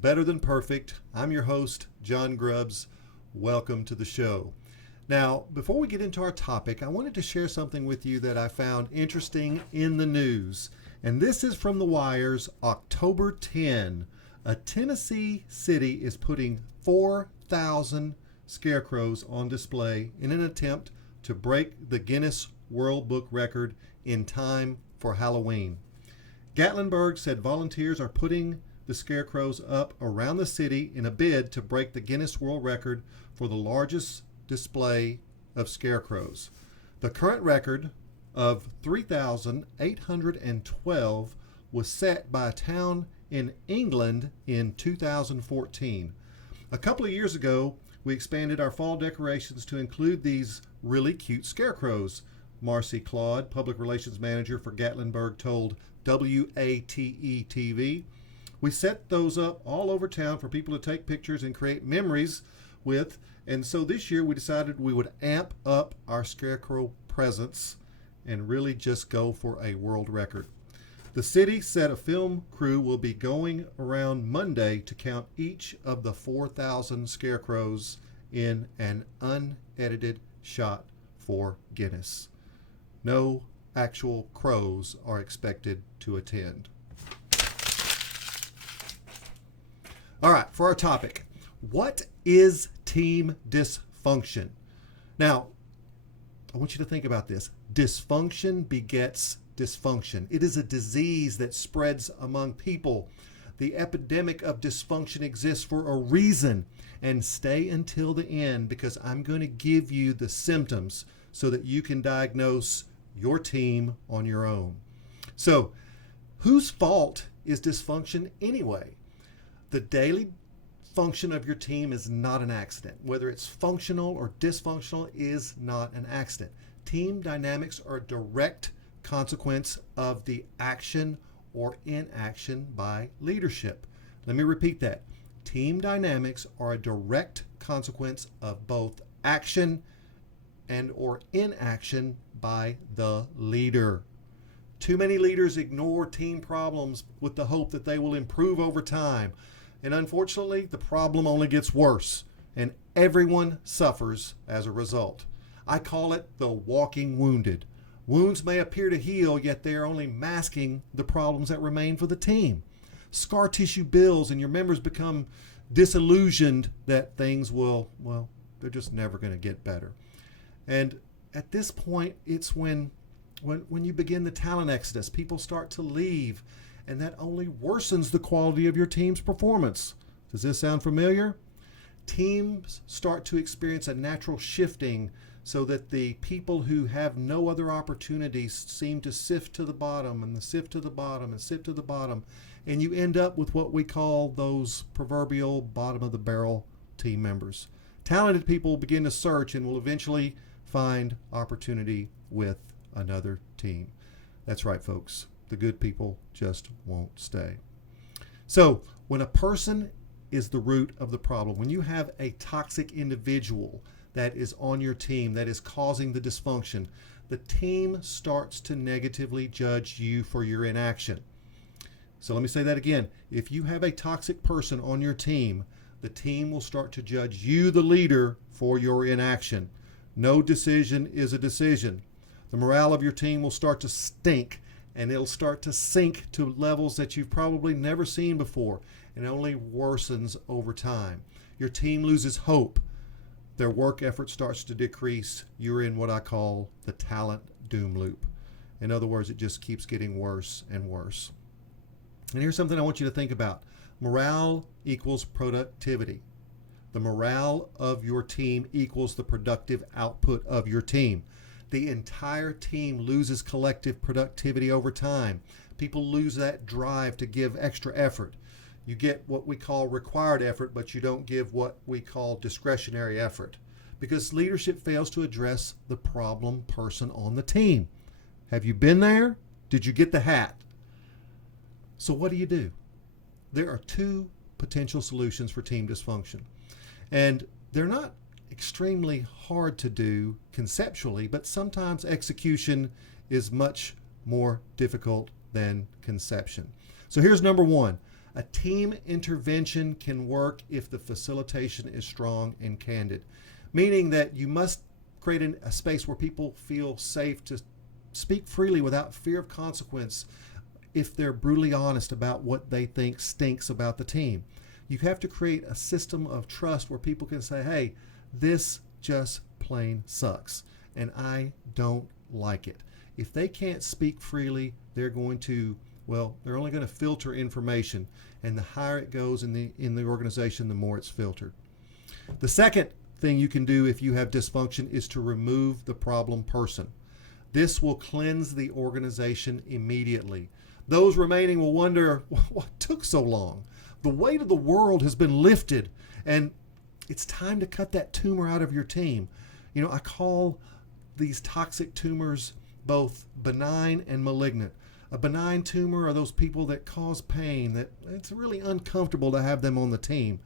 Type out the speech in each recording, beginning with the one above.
Better Than Perfect. I'm your host, John Grubbs. Welcome to the show. Now, before we get into our topic, I wanted to share something with you that I found interesting in the news. And this is from The Wire's October 10. A Tennessee city is putting 4,000 scarecrows on display in an attempt to break the Guinness World Book record in time for Halloween. Gatlinburg said volunteers are putting the scarecrows up around the city in a bid to break the Guinness World Record for the largest display of scarecrows. The current record of 3,812 was set by a town in England in 2014. A couple of years ago, we expanded our fall decorations to include these really cute scarecrows. Marcy Claude, Public Relations Manager for Gatlinburg, told WATE-TV. We set those up all over town for people to take pictures and create memories with. And so this year we decided we would amp up our scarecrow presence and really just go for a world record. The city said a film crew will be going around Monday to count each of the 4,000 scarecrows in an unedited shot for Guinness. No actual crows are expected to attend. All right, for our topic, what is team dysfunction? Now, I want you to think about this. Dysfunction begets dysfunction. It is a disease that spreads among people. The epidemic of dysfunction exists for a reason. And stay until the end, because I'm going to give you the symptoms so that you can diagnose your team on your own. So, whose fault is dysfunction anyway? The daily function of your team is not an accident. Whether it's functional or dysfunctional is not an accident. Team dynamics are a direct consequence of the action or inaction by leadership. Let me repeat that. Team dynamics are a direct consequence of both action and or inaction by the leader. Too many leaders ignore team problems with the hope that they will improve over time. And unfortunately, the problem only gets worse, and everyone suffers as a result. I call it the walking wounded. Wounds may appear to heal, yet they are only masking the problems that remain for the team. Scar tissue builds, and your members become disillusioned that things will, they're just never going to get better. And at this point, it's when you begin the talent exodus, people start to leave, and that only worsens the quality of your team's performance. Does this sound familiar? Teams start to experience a natural shifting so that the people who have no other opportunities seem to sift to the bottom and sift to the bottom and sift to the bottom. And you end up with what we call those proverbial bottom of the barrel team members. Talented people begin to search and will eventually find opportunity with another team. That's right, folks. The good people just won't stay. So when a person is the root of the problem, when you have a toxic individual that is on your team that is causing the dysfunction, the team starts to negatively judge you for your inaction. So let me say that again. If you have a toxic person on your team, the team will start to judge you, the leader, for your inaction. No decision is a decision. The morale of your team will start to stink, and it'll start to sink to levels that you've probably never seen before, and it only worsens over time. Your team loses hope. Their work effort starts to decrease. You're in what I call the talent doom loop. In other words, it just keeps getting worse and worse. And here's something I want you to think about. Morale equals productivity. The morale of your team equals the productive output of your team. The entire team loses collective productivity over time. People lose that drive to give extra effort. You get what we call required effort, but you don't give what we call discretionary effort, because leadership fails to address the problem person on the team. Have you been there? Did you get the hat? So what do? There are two potential solutions for team dysfunction. And they're not extremely hard to do conceptually, but sometimes execution is much more difficult than conception. So here's number one. A team intervention can work if the facilitation is strong and candid, meaning that you must create a space where people feel safe to speak freely without fear of consequence if they're brutally honest about what they think stinks about the team. You have to create a system of trust where people can say, hey, this just plain sucks and I don't like it. If they can't speak freely, they're only going to filter information, and the higher it goes in the organization, the more it's filtered. The second thing you can do if you have dysfunction is to remove the problem person. This will cleanse the organization immediately. Those remaining will wonder, what took so long? The weight of the world has been lifted, and it's time to cut that tumor out of your team. I call these toxic tumors both benign and malignant. A benign tumor are those people that cause pain, that it's really uncomfortable to have them on the team.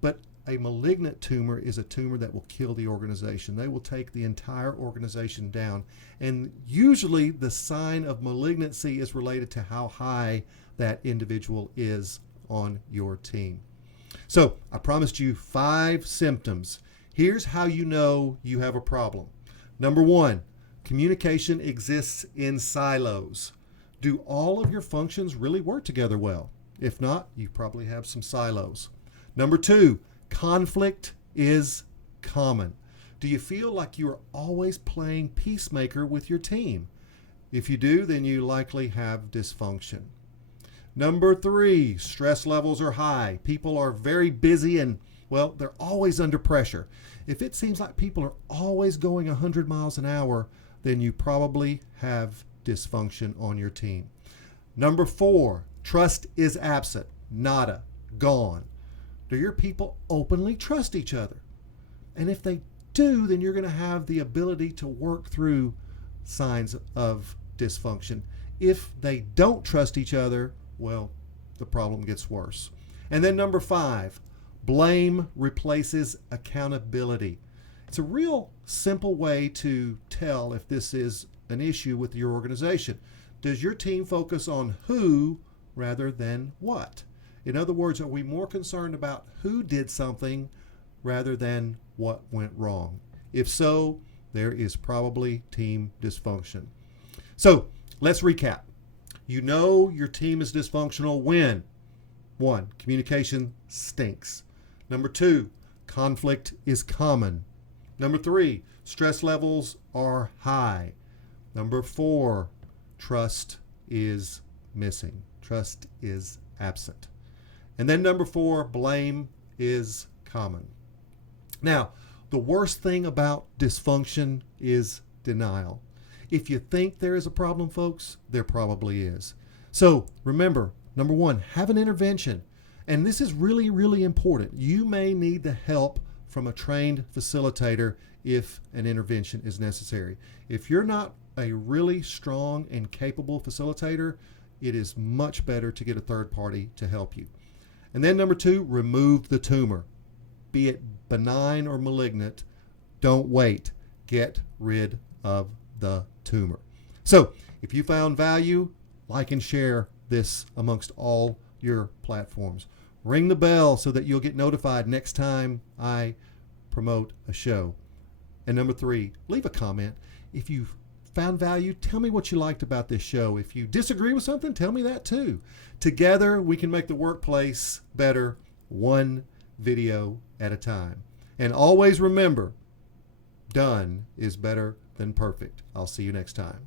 But a malignant tumor is a tumor that will kill the organization. They will take the entire organization down. And usually the sign of malignancy is related to how high that individual is on your team. So I promised you 5 symptoms. Here's how you know you have a problem. Number 1, communication exists in silos. Do all of your functions really work together well? If not, you probably have some silos. Number 2, conflict is common. Do you feel like you are always playing peacemaker with your team? If you do, then you likely have dysfunction. Number 3, stress levels are high. People are very busy and, they're always under pressure. If it seems like people are always going 100 miles an hour, then you probably have dysfunction on your team. Number 4, trust is absent. Nada. Gone. Do your people openly trust each other? And if they do, then you're going to have the ability to work through signs of dysfunction. If they don't trust each other, the problem gets worse. And then number 5, blame replaces accountability. It's a real simple way to tell if this is an issue with your organization. Does your team focus on who rather than what? In other words, are we more concerned about who did something rather than what went wrong? If so, there is probably team dysfunction. So let's recap. You know your team is dysfunctional when 1, communication stinks. Number 2, conflict is common. Number 3, stress levels are high. Number 4, trust is missing. Trust is absent. And then number 4, blame is common. Now, the worst thing about dysfunction is denial. If you think there is a problem, folks, there probably is. So remember, number 1, have an intervention. And this is really, really important. You may need the help from a trained facilitator if an intervention is necessary. If you're not a really strong and capable facilitator, it is much better to get a third party to help you. And then number 2, remove the tumor. Be it benign or malignant, don't wait. Get rid of the tumor. So if you found value, like and share this amongst all your platforms. Ring the bell so that you'll get notified next time I promote a show. And number 3, leave a comment. If you found value, tell me what you liked about this show. If you disagree with something, tell me that too. Together, we can make the workplace better, one video at a time. And always remember, done is better than perfect. I'll see you next time.